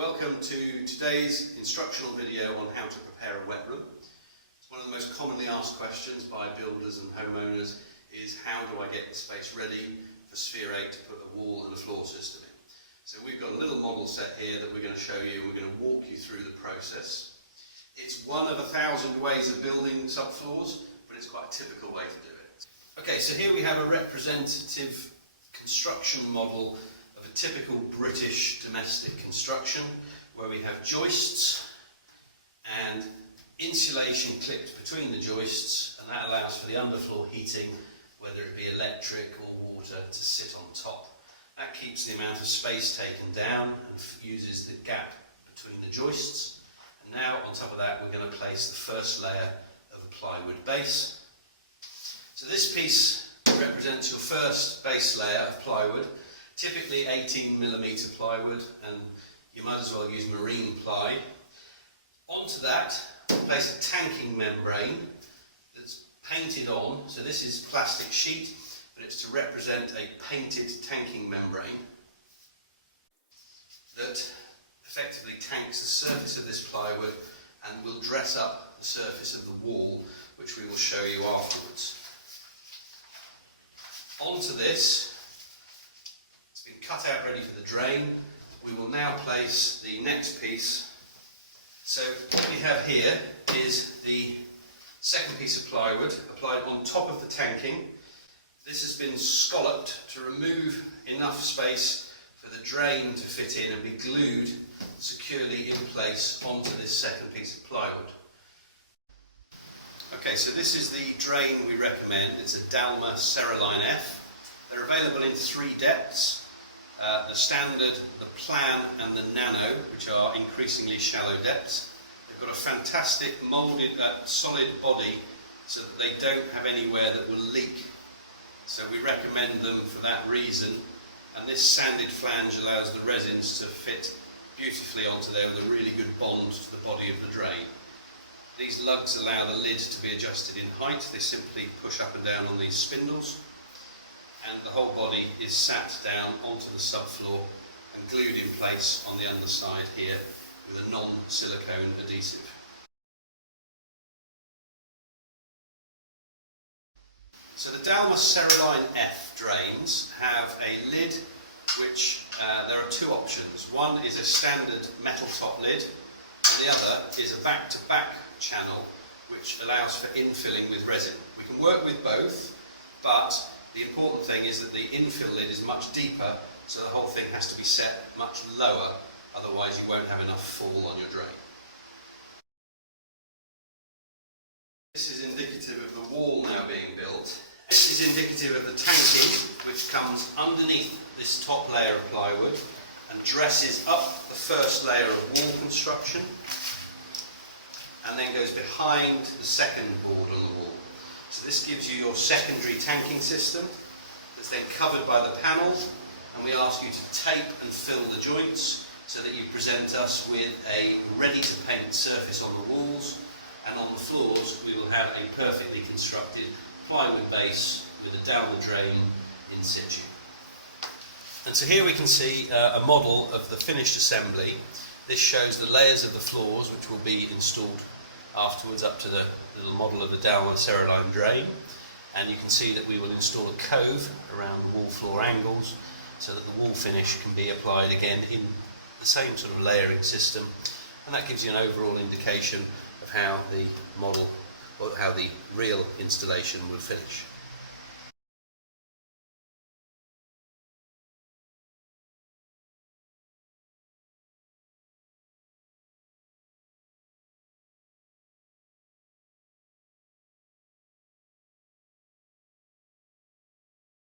Welcome to today's instructional video on how to prepare a wet room. It's one of the most commonly asked questions by builders and homeowners is how do I get the space ready for Sphere8 to put a wall and a floor system in. So we've got a little model set here that we're going to show you and we're going to walk you through the process. It's one of 1,000 ways of building subfloors, but it's quite a typical way to do it. Okay, so here we have a representative construction model of a typical British domestic construction where we have joists and insulation clipped between the joists, and that allows for the underfloor heating, whether it be electric or water, to sit on top. That keeps the amount of space taken down and uses the gap between the joists. And now on top of that we're going to place the first layer of a plywood base. So this piece represents your first base layer of plywood, typically 18mm plywood, and you might as well use marine ply. Onto that, place a tanking membrane that's painted on. So this is plastic sheet, but it's to represent a painted tanking membrane that effectively tanks the surface of this plywood and will dress up the surface of the wall, which we will show you afterwards. Onto this, it's been cut out ready for the drain. We will now place the next piece. So what we have here is the second piece of plywood applied on top of the tanking. This has been scalloped to remove enough space for the drain to fit in and be glued securely in place onto this second piece of plywood. Okay, so this is the drain we recommend. It's a Dalma Cerulean F. They're available in 3 depths. The standard, the plan and the nano, which are increasingly shallow depths. They've got a fantastic moulded solid body so that they don't have anywhere that will leak. So we recommend them for that reason. And this sanded flange allows the resins to fit beautifully onto there with a really good bond to the body of the drain. These lugs allow the lid to be adjusted in height. They simply push up and down on these spindles, and the whole body is sat down onto the subfloor and glued in place on the underside here with a non-silicone adhesive. So the Dalma Cerulean F drains have a lid which there are 2 options. One is a standard metal top lid, and the other is a back-to-back channel which allows for infilling with resin. We can work with both, but the important thing is that the infill lid is much deeper, so the whole thing has to be set much lower, otherwise you won't have enough fall on your drain. This is indicative of the wall now being built. This is indicative of the tanking, which comes underneath this top layer of plywood and dresses up the first layer of wall construction, and then goes behind the second board on the wall. So this gives you your secondary tanking system that's then covered by the panel, and we ask you to tape and fill the joints so that you present us with a ready-to-paint surface on the walls, and on the floors we will have a perfectly constructed plywood base with a Dalma drain in situ. And so here we can see a model of the finished assembly. This shows the layers of the floors which will be installed afterwards up to the little model of the Dalma Cerulean drain, and you can see that we will install a cove around the wall floor angles so that the wall finish can be applied again in the same sort of layering system, and that gives you an overall indication of how the model, or how the real installation will finish.